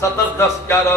70 10 11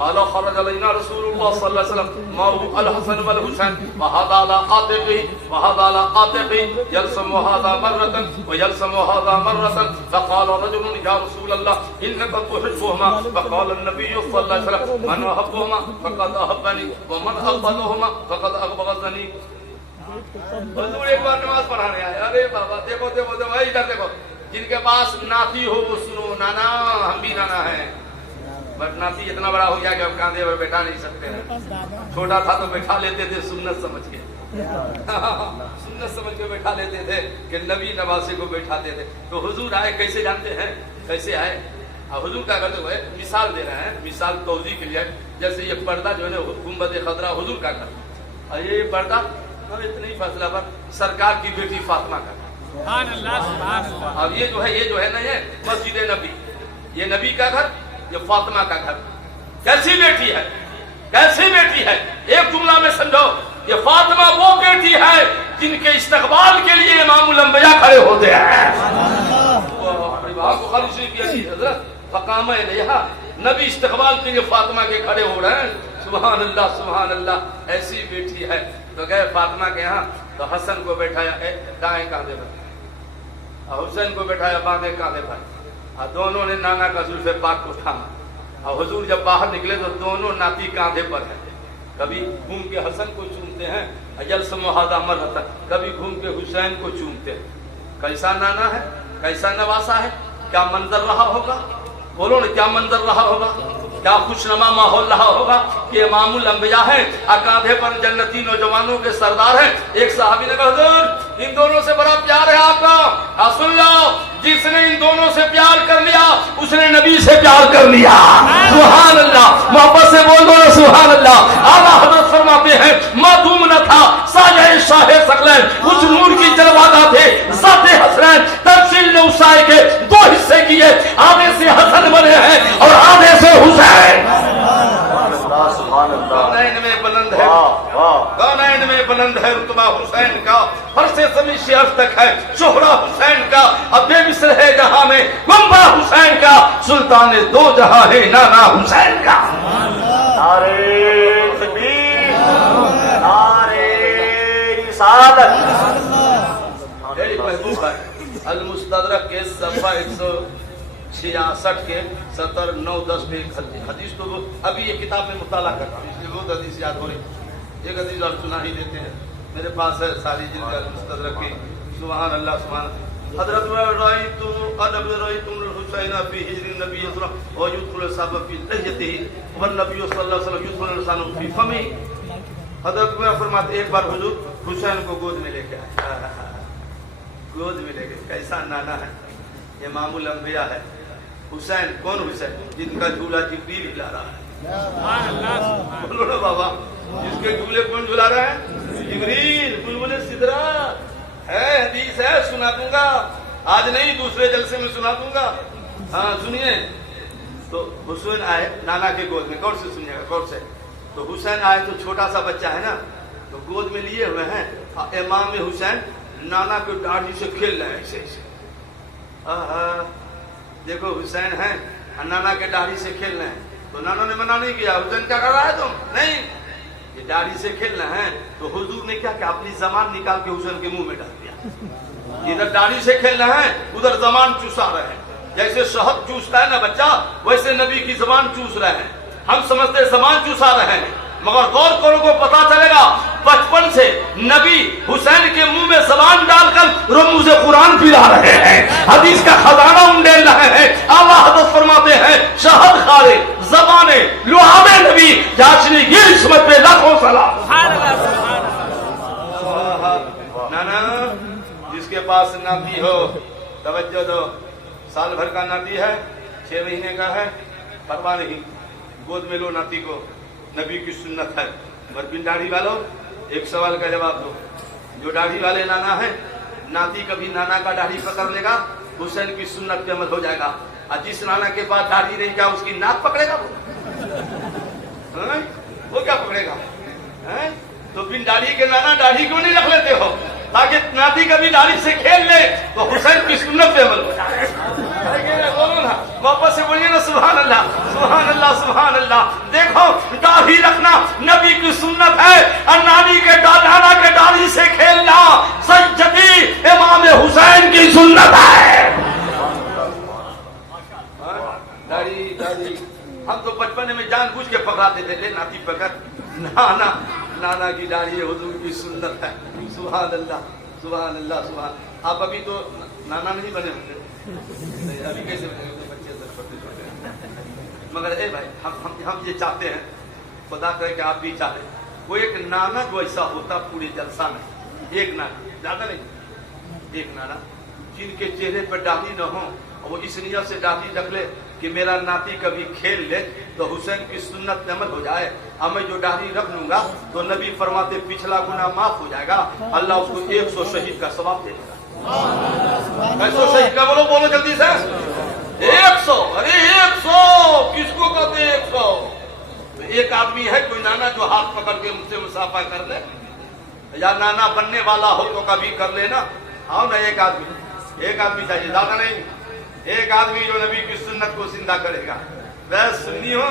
قالوا خرج علينا رسول الله صلى الله عليه وسلم معه الحسن والحسين وهذا على عاتقه وهذا على عاتقه يلسم هذا مرة ويلسم هذا مرة فقال رجل يا رسول الله إنك تحبهما فقال النبي صلى الله عليه وسلم من أحبهما فقد أحبني ومن أبغضهما فقد أبغضني. حضور ایک بار نماز پڑھانے آئے. ارے بابا دیکھو دیکھو دیکھو ادھر دیکھو, جن کے پاس ناتی ہو وہ سنو. نانا ہم بھی نانا ہیں, بٹ ناتی اتنا بڑا ہو گیا کہ اب کاندھے پر بیٹھا نہیں سکتے ہیں. چھوٹا تھا تو بیٹھا لیتے تھے سنت سمجھ کے, سنت سمجھ کے بیٹھا لیتے تھے کہ نبی نواسے کو بیٹھاتے تھے. تو حضور آئے کیسے جانتے ہیں کیسے آئے؟ حضور کا کرتے ہوئے مثال دے رہے ہیں, مثال توضیح کے لیے. جیسے یہ پردہ جو ہے نا گنبد خضرا حضور کا گھر, اور یہ پردہ اتنے ہی فاصلہ پر سرکار کی بیٹی فاطمہ کا گھر. اور یہ جو ہے نا یہ مسجد نبی, یہ نبی کا گھر, یہ فاطمہ کا گھر. کیسی بیٹی ہے, کیسی بیٹی ہے؟ ایک جملہ میں سمجھو, یہ فاطمہ وہ بیٹی ہے جن کے استقبال کے لیے امام الانبیاء کھڑے ہوتے ہیں. بخاری شریف کی حدیث حضرت فقام الیہا, نبی استقبال کے لیے فاطمہ کے کھڑے ہو رہے ہیں. سبحان اللہ سبحان اللہ, ایسی بیٹی ہے. تو گئے فاطمہ کے یہاں, تو حسن کو بیٹھایا دائیں کاندھے پر, حسین کو بیٹھایا بائیں کاندھے پر, اور دونوں نے نانا کا زلف پاک کو تھاما. اور حضور جب باہر نکلے تو دونوں ناتی کاندھے پر ہیں. کبھی گھوم کے حسن کو چومتے ہیں یلسم هذا مرة, کبھی گھوم کے حسین کو چومتے ہیں. کیسا نانا ہے, کیسا نواسا ہے, کیا منظر رہا ہوگا؟ بولو نا کیا منظر رہا ہوگا, کیا خوشنما ماحول رہا ہوگا کہ امام الانبیاء ہیں, کاندھے پر جنتی نوجوانوں کے سردار ہیں. ایک صحابی نے کہا حضور ان دونوں سے بڑا پیار ہے آپ کا. سن لو, جس نے ان دونوں سے پیار کر لیا اس نے نبی سے پیار کر لیا. سبحان اللہ, محبت سے بول دو سبحان اللہ. اعلیٰ حضرت فرماتے ہیں معدوم نہ تھا سایہ شاہ ثقلین, کچھ نور کی جلوادہ تھے ذات حسنین. تفصیل نے اس سائے کے دو حصے کیے, آدھے سے حسن بنے ہیں اور آدھے سے حسین. کونین میں بلند ہے, کونین میں بلند ہے رتبہ حسین کا, فرش زمین سے عرش تک ہے شہرہ حسین کا. اب بے مثل ہے جہاں میں گنبد حسین کا, سلطان دو جہاں ہے نانا حسین کا. نعرہ تکبیر, نعرہ رسالت. میری محبوب ہے المستدرک کے صفحہ 166 کے 70 9 10 میں حدیث کو ابھی یہ کتاب میں مطالعہ کر رہا ہوں, اس لیے بہت حدیث یاد ہو رہی. ایک حدیث اور سنا ہی دیتے ہیں, میرے پاس ہے ساری جلد المستدرک کی. سبحان اللہ سبحان اللہ. حضرت رأيت قد رأيتم الحسين في حجر النبي صلى الله عليه وسلم ويدخل الصحابة في لحيته والنبي صلى الله عليه وسلم يدخل لسانه في فمه. حضرت میں فرماتے ایک بار حضور حسین کو گود میں لے کے آئے, گود میں لے کے. کیسا نانا ہے, امام الانبیاء ہے. حسین کون حسین؟ جن کا جھولا جبریل ہلا رہا ہے. بولو نا بابا, جس کے جھولے کون جھلا رہا ہے؟ جبریل. بلبل سدرا ہے, حدیث ہے, سنا دوں گا. آج نہیں دوسرے جلسے میں سنا دوں گا. ہاں سنیے. تو حسین آئے نانا کے گود میں, غور سے سنیے گا غور سے. تو حسین آئے تو چھوٹا سا بچہ ہے نا, تو گود میں لیے ہوئے ہیں. امام حسین نانا کے داڑھی سے کھیل رہے ہیں ایسے ایسے. دیکھو حسین ہیں, نانا کے داڑھی سے کھیل رہے ہیں. تو نانا نے منع نہیں کیا, حسین کیا کر رہا ہے تم, نہیں یہ داڑھی سے کھیل رہے ہیں. تو حضور نے کیا کہ اپنی زبان نکال کے حسین کے منہ میں ڈال دیا. ادھر داڑھی سے کھیل رہے ہیں, ادھر زبان چوسا رہے ہیں. جیسے شہد چوستا ہے نا بچہ, ویسے نبی کی زبان چوس رہے ہیں. ہم سمجھتے زبان چوسا رہے ہیں, مگر غور کرو کو پتا چلے گا بچپن سے نبی حسین کے منہ میں زبان ڈال کر رموز قرآن پلا رہے ہیں, حدیث کا خزانہ انڈیل رہے ہیں. اعلیٰ حضرت فرماتے ہیں شہد تلواریں زبانیں لعابے نبی جاچنے کی عصمت پہ لاکھوں سلام. نانا جس کے پاس ناتی ہو توجہ دو. سال بھر کا ناتی ہے 6 مہینے کا ہے پرواہ نہیں گود میں لو ناتی کو. نبی کی سنت ہے. اور بن داڑھی والوں ایک سوال کا جواب دو. جو داڑھی والے نانا ہیں ناتی کبھی نانا کا داڑھی پکڑ لے گا حسین کی سنت پہ عمل ہو جائے گا. اور جس نانا کے پاس داڑھی نہیں کیا اس کی ناک پکڑے گا وہ کیا پکڑے گا؟ تو بن داڑھی کے نانا داڑھی کیوں نہیں رکھ لیتے ہو تاکہ ناتی کبھی داڑھی سے کھیل لے تو حسین کی سنت پہ عمل ہو جائے. بولو نا واپس سے بولیے نا سبحان اللہ سبحان اللہ سبحان اللہ. دیکھو داڑھی رکھنا نبی کی سنت ہے اور نانی کے نانا کے داڑھی سے کھیلنا سیدی امام حسین کی سنت ہے. داڑھی داڑھی ہم تو بچپن میں جان بوجھ کے پکڑاتے تھے. لے ناتی پکڑ. نانا نانا کی داڑھی حضور کی سنت ہے. سبحان اللہ سبحان اللہ سبحان. آپ ابھی تو نانا نہیں بنے ہوتے ابھی کیسے بنے ہوتے بچے چھوٹے چھوٹے. مگر اے بھائی ہم یہ چاہتے ہیں خدا کرے کہ آپ بھی چاہیں وہ ایک نانا جو ایسا ہوتا پورے جلسہ میں. ایک نانا زیادہ نہیں ایک نانا جن کے چہرے پر داڑھی نہ ہو اور وہ اس نیت سے داڑھی رکھ لے کہ میرا ناتی کبھی کھیل لے تو حسین کی سنت پہ عمل ہو جائے. اب میں جو داڑھی رکھ لوں گا تو نبی فرماتے پچھلا گناہ معاف ہو جائے گا. اللہ اس کو 100 شہید کا ثواب دے دے گا. 100 شہید کا بولو بولو جلدی سے. 100 ارے 100 کس کو کہتے 100؟ ایک آدمی ہے کوئی نانا جو ہاتھ پکڑ کے مجھ سے مسافہ کر لے یا نانا بننے والا ہو تو کبھی کر لینا. آؤ نا ایک آدمی چاہیے زیادہ نہیں. ایک آدمی جو نبی کی سنت کو زندہ کرے گا. بس سنی ہو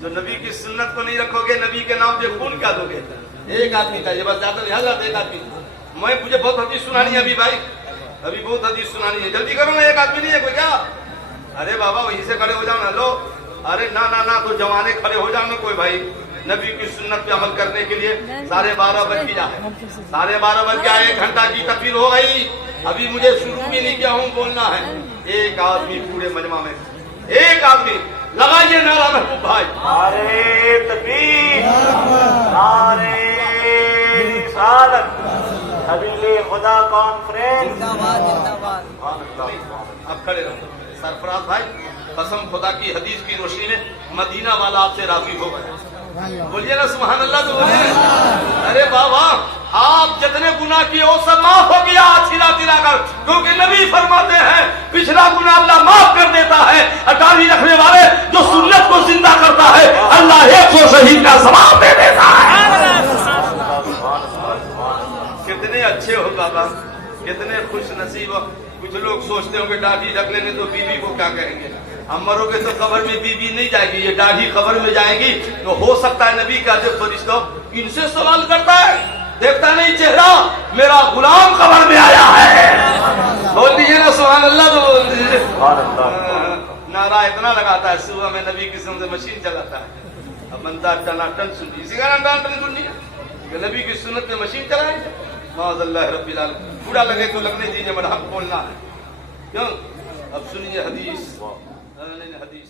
جو نبی کی سنت کو نہیں رکھو گے نبی کے نام پہ خون کیا دو گے. ایک آدمی چاہیے بس زیادہ نہیں. حضرت ایک آدمی. مجھے بہت حدیث سنانی ہے ابھی بھائی ابھی بہت حدیث سنانی ہے. جلدی کرو نا. ایک آدمی نہیں ہے کوئی کیا؟ ارے بابا وہیں سے کھڑے ہو جاؤ نا. لو ارے نہ تو جوانے کھڑے ہو جاؤ نا. کوئی بھائی نبی کی سنت پہ عمل کرنے کے لیے 12:30 بج جائے. 12:30 بج گیا. 1 گھنٹہ کی تکبیر ہو گئی. ابھی مجھے شروع بھی نہیں کیا ہوں بولنا ہے. ایک آدمی پورے مجمع میں ایک آدمی لگائیے نعرہ محبوب بھائی. نعرے تکبیر نعرے رسالت حبیب خدا کانفرنس. اب کھڑے رہو. سرفراز بھائی قسم خدا کی حدیث کی روشنی میں مدینہ والا آپ سے راضی ہو گئے. بولیے نا سبحان اللہ تو بولیے. ارے بابا آپ جتنے گناہ کیے وہ سب معاف ہو گیا تلا کر. کیونکہ نبی فرماتے ہیں پچھلا گناہ اللہ معاف کر دیتا ہے. داڑھی رکھنے والے جو سنت کو زندہ کرتا ہے اللہ 100 شہید کا ثواب دے دیتا ہے. کتنے اچھے ہو بابا کتنے خوش نصیب ہو. کچھ لوگ سوچتے ہوں کہ داڑھی رکھ لینے تو بیوی کو کیا کہیں گے. ہم مرو گے تو قبر میں بیوی نہیں جائے گی. یہ داڑھی قبر میں جائے گی تو ہو سکتا ہے نبی کا جب فرشتہ ان سے سوال کرتا ہے دیکھتا نہیں چہرہ میرا غلام قبر میں آیا ہے. بول دیجیے نا سبحان اللہ تو بول دیجیے. نعرہ اتنا لگاتا ہے صبح میں نبی کی سنت مشین چلاتا ہے. اب بندہ ٹن سنی اسی کا نام ٹن سنی کہ نبی کی سنت میں مشین چلائے. معاذ اللہ رب العالمین. برا لگے تو لگنے دیجیے مگر حق بولنا ہے. کیوں؟ اب سنیے حدیث. حدیث